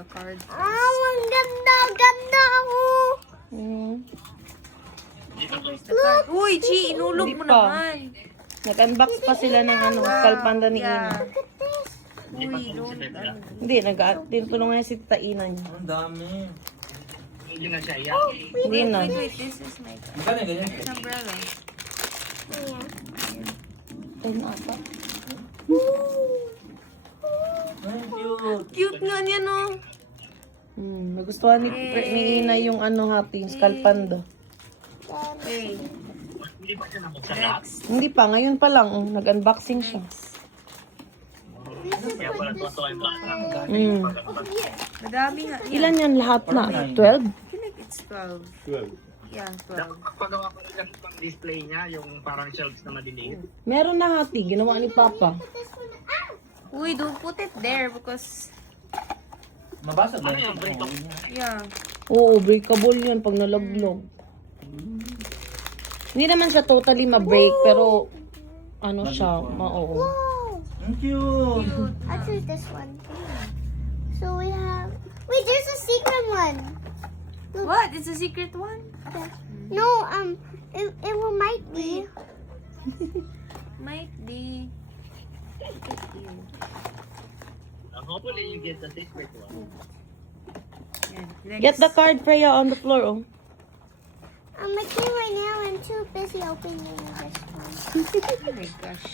the card. Ang ganda ako. Look! Uy, Chi, inulog Hindi mo pa. naman. Nag-unbox pa sila ng skull panda ni Ina. Yeah. Look at this. Uy, don't. Hindi, tinulungan niya si Tita Ina niya. Ang dami. Hindi na siya iyak. Hindi na. Wait, this is my Magkano ganyan? this umbrella. Ay, nata. Ay, cute. Cute nga niya, no? Nagustuhan ni Ina yung hati, yung skull panda. Okay. Hindi pa siya nagsarap. Hindi pa, ngayon pa lang. Nag-unboxing siya. Kaya pala tuwa yung bata. Madami nga. Ilan yan lahat na? 12? I feel like it's 12. 12. Yeah, 12. Pagawa ko rin yung pang-display niya, yung parang shelves na madilim. Meron na hati, ginawa ni Papa. Uy, don't put it there because, Mabasag ba yung break up? yeah. Oo, breakable yun pag nalaglog. Hindi naman siya totally ma-break, pero ano siya, oo. Ang cute. I choose this one. So we have. Wait, there's a secret one. What? It's a secret one? No, it will might be. Might be. Hopefully you get the secret one. Yan, next. Get the card, Freya, on the floor, oh. I can't right now. I'm too busy opening this one. Oh my gosh.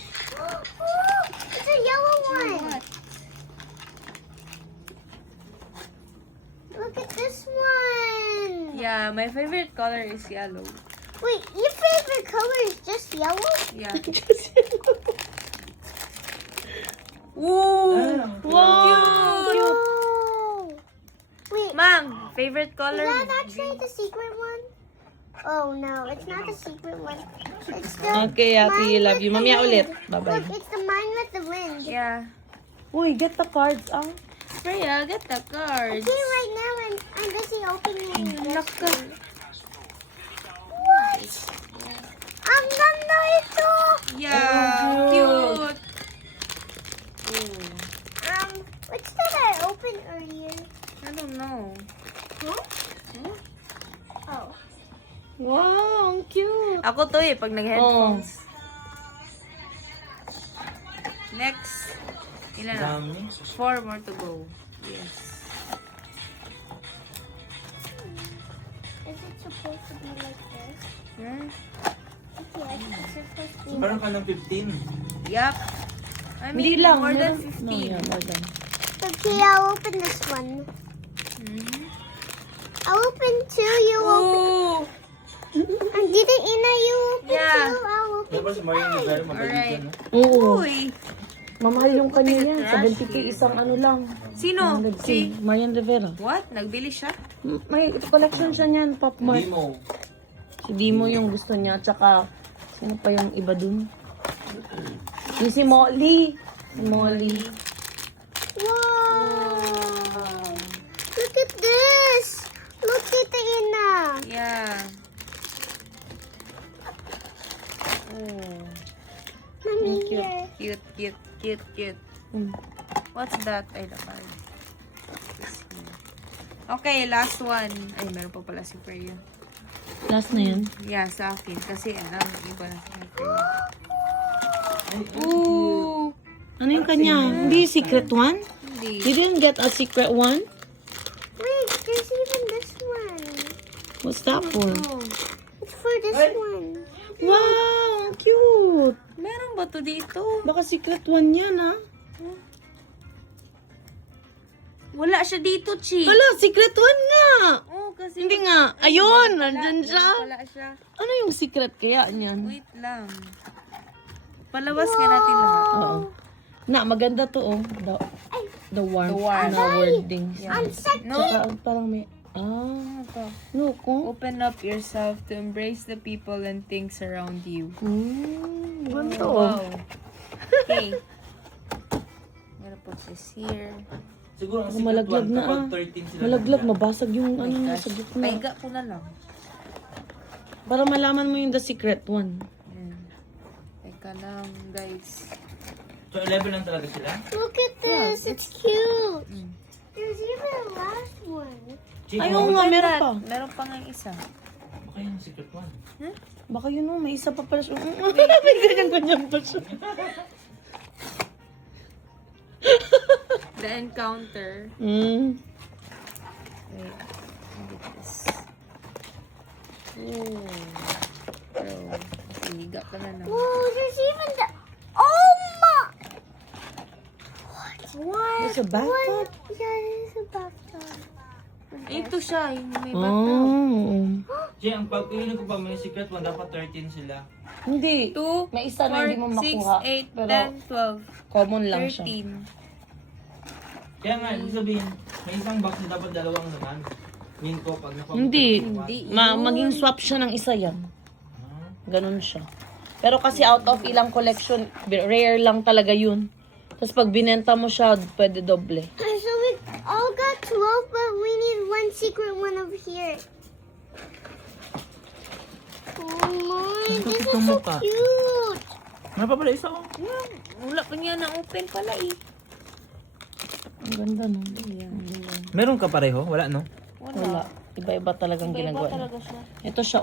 It's a yellow one. What? Look at this one. Yeah, my favorite color is yellow. Wait, your favorite color is just yellow? Yeah. Ooh! Wow! Oh. Wait, Mang, favorite is color? that actually the secret one? Oh no, it's not the secret one. It's the Okay, Ate, love you. Mamaya ulit. Look, Bye-bye. it's the mine with the wind. Yeah. Uy, get the cards, ah. Freya, get the cards. See, right now I'm busy opening this Naka. one. What? Ang ganda ito! Yeah, cute. What's that I opened earlier? I don't know. Oh. Wow, ang cute. Ako to pag nag-headphones. Next. Ilan na? Dami. 4 more to go. Yes. Is it supposed to be like this? Hmm? Yes, it's supposed to be. Parang ka ng 15. Yup. I Hindi mean, lang. more than meron- 15. No, yeah, more than. Okay, I'll open this one. I'll open two, you open. Ooh! And didn't Ina, you open Yeah. two, I'll open Diba si Mario ni Very magaling Alright. dyan, Oo. Uy! Mamahal yung kanya yan. Trash. 70k isang ano lang. Sino? Si... Marian Rivera. What? Nagbili siya? May collection siya niyan, Pop Mart. Limo. Si Dimo yung gusto niya. Tsaka, sino pa yung iba dun? Yung si Molly. Si Molly. Wow! Look at this! Look at Ina! Yeah. Oh. Mommy Cute, here. cute, cute, cute. What's that? Ay, the card. This here. Okay, last one. Ay, meron pa pala si Freya. Last na yan. Yeah, sa akin. Kasi, iba na si Freya. Ooh! Ano yung kanya? Hindi secret one? Hindi. You didn't get a secret one? Wait, there's even this one. What's that for? Oh. It's for this one. Wow, ang cute. Meron ba to dito? Baka secret one yan, ha? Wala siya dito, Chi. Hala, secret one nga. Oh, kasi... Hindi nga. Ayun, nandun siya. Wala siya. Ano yung secret kaya niyan? Wait lang. Palabas nga natin lahat. Oo. Na, maganda to, oh. The warmth The warmth. na wordings. I'm stuck. No? Parang may... Ah, look, oh. Open up yourself to embrace the people and things around you. Ganda, oh. Wow. Okay. I'm gonna put this here. Siguro ang Baka secret malaglag one, na, kapag ah. 13 sila Malaglag, nandiyan. mabasag yung Oh my ano gosh. sa gitna. Paiga ko na lang. Para malaman mo yung the secret one. Teka lang, guys. So 11 lang talaga sila? Look at this. It's cute. There's even Ay, oo nga, meron pa. Meron pa nga isa. Baka yung secret one. Baka yun may isa pa pala siya. May ganyan-ganyan pa siya. The Encounter. Mm. Wait. Look at this. Ooh. Bro. Higa ka na naman. Whoa, there's even the. Oh my! What? There's a bathtub? Yeah, there's a bathtub. Ito siya, yung may bathtub. Oh. Jay, ang pagpili ko pa may secret one, dapat 13 sila. Hindi. 2, May isa na hindi mo 6, makuha. 8, Pero 10, 12, common lang siya. 13. Kaya nga, ibig sabihin, may isang box na dapat dalawang naman. Min ko pag napapunta. Hindi. Hindi. Maging swap siya ng isa yan. Ganun siya. Pero kasi out of ilang collection, rare lang talaga yun. Tapos pag binenta mo siya, pwede doble. So we all got 12, but we need one secret one over here. Oh my, this is so cute. Ano pa pala isa ko? Wala pa niya na-open pala eh. Ang ganda no? Meron ka pareho? Wala, no? Wala. Iba-iba talagang ginagawa. niya. Talaga siya. Ito siya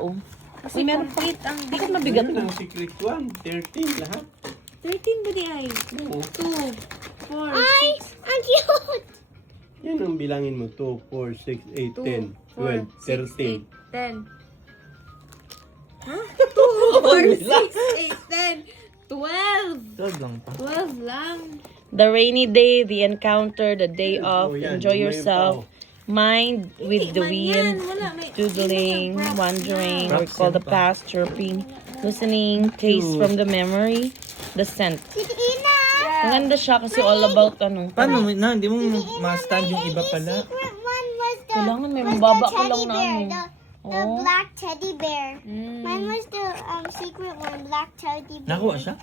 Kasi Uy, meron pa. complete ang Bakit mabigat Yan na? ang secret one. 13 lahat. 13 ba di ay? Oo. 2, 4, Ay, ang cute. Yan ang bilangin mo. 2, 4, 6, 8, 10, 12, 13. 10. Huh? 2, 4, 6, 8, 10, 12. 12 lang pa. 12 lang. The rainy day, the encounter, the day off, Oh, yan. enjoy May yourself. Mind with the Hindi man yan. wind, Wala, doodling, Props wandering, na. recall the Props past, chirping, listening, taste from the memory, the scent. Tita Ina. Ang ganda siya kasi all about Paano? Na, hindi mo ma-stand yung iba pala. Secret one was the. Kailangan may was mababa the ka lang teddy na bear. ano. The Oh. black teddy bear. Mm. Mine was the secret one, black teddy bear. Nakuha siya?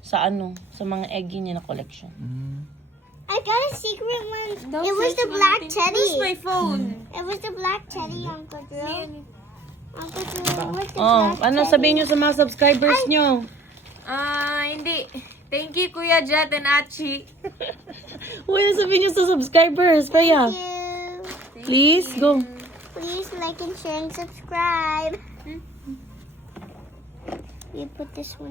Sa ano? Sa mga eggy niya na collection. I got a secret one. Daw, It was search the mo black natin. teddy. Where's my phone? It was the black teddy, Uncle Drew. Uncle Drew, what's the Oh, black ano teddy? sabihin nyo sa mga subscribers nyo? Hindi. Thank you, Kuya Jet and Achi. Uy, ano sabihin nyo sa subscribers? Kaya, Thank you. please, go. Please like and share and subscribe. You put this one.